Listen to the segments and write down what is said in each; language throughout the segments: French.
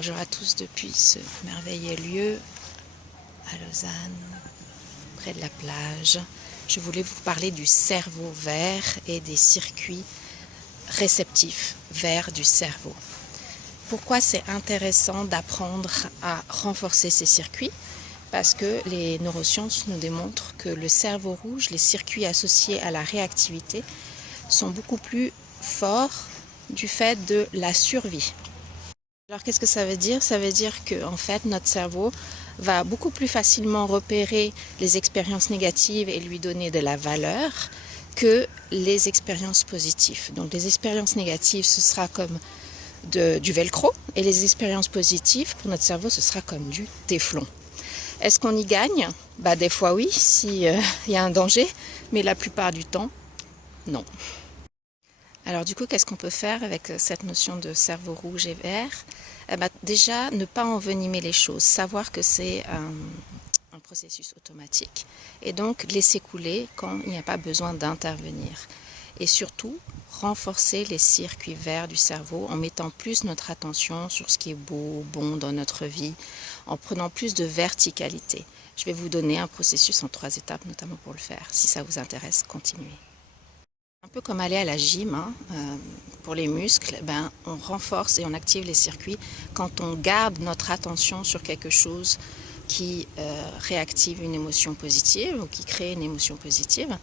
Bonjour à tous depuis ce merveilleux lieu à Lausanne, près de la plage. Je voulais vous parler du cerveau vert et des circuits réceptifs verts du cerveau. Pourquoi c'est intéressant d'apprendre à renforcer ces circuits? Parce que les neurosciences nous démontrent que le cerveau rouge, les circuits associés à la réactivité, sont beaucoup plus forts du fait de la survie. Alors qu'est-ce que ça veut dire? Ça veut dire que en fait notre cerveau va beaucoup plus facilement repérer les expériences négatives et lui donner de la valeur que les expériences positives. Donc les expériences négatives, ce sera comme du velcro, et les expériences positives pour notre cerveau, ce sera comme du téflon. Est-ce qu'on y gagne? Des fois oui, s'il y a un danger, mais la plupart du temps, non. Alors du coup, qu'est-ce qu'on peut faire avec cette notion de cerveau rouge et vert? Déjà, ne pas envenimer les choses, savoir que c'est un processus automatique et donc laisser couler quand il n'y a pas besoin d'intervenir. Et surtout, renforcer les circuits verts du cerveau en mettant plus notre attention sur ce qui est beau, bon dans notre vie, en prenant plus de verticalité. Je vais vous donner un processus en 3 étapes, notamment pour le faire. Si ça vous intéresse, continuez. Un peu comme aller à la gym, pour les muscles, on renforce et on active les circuits quand on garde notre attention sur quelque chose qui réactive une émotion positive ou qui crée une émotion positive.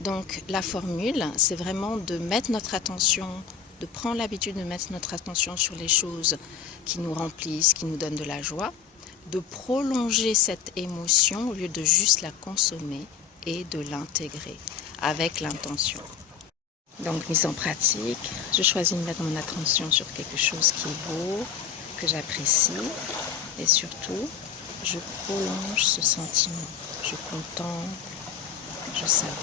Donc la formule, c'est vraiment de mettre notre attention, de prendre l'habitude de mettre notre attention sur les choses qui nous remplissent, qui nous donnent de la joie, de prolonger cette émotion au lieu de juste la consommer et de l'intégrer avec l'intention. Donc mise en pratique, je choisis de mettre mon attention sur quelque chose qui est beau, que j'apprécie, et surtout, je prolonge ce sentiment. Je contemple, je savoure.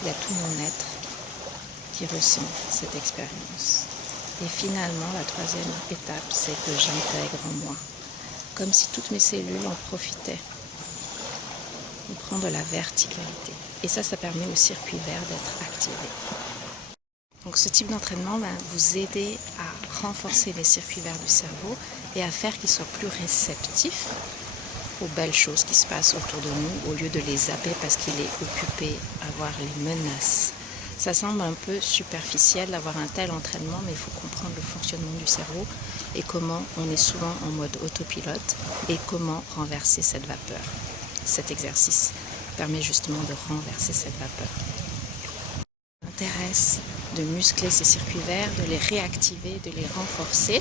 Il y a tout mon être qui ressent cette expérience. Et finalement, la 3e étape, c'est que j'intègre en moi, comme si toutes mes cellules en profitaient. On prend de la verticalité. Et ça permet au circuit vert d'être activé. Donc ce type d'entraînement va vous aider à renforcer les circuits verts du cerveau et à faire qu'ils soient plus réceptifs aux belles choses qui se passent autour de nous au lieu de les zapper parce qu'il est occupé à voir les menaces. Ça semble un peu superficiel d'avoir un tel entraînement, mais il faut comprendre le fonctionnement du cerveau et comment on est souvent en mode autopilote et comment renverser cette vapeur. Cet exercice permet justement de renverser cette vapeur. Ça m'intéresse de muscler ces circuits verts, de les réactiver, de les renforcer.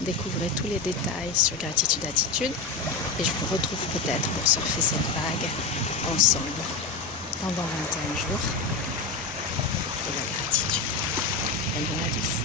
Découvrez tous les détails sur Gratitude Attitude et je vous retrouve peut-être pour surfer cette vague ensemble pendant 21 jours de la gratitude. Bonne journée à tous.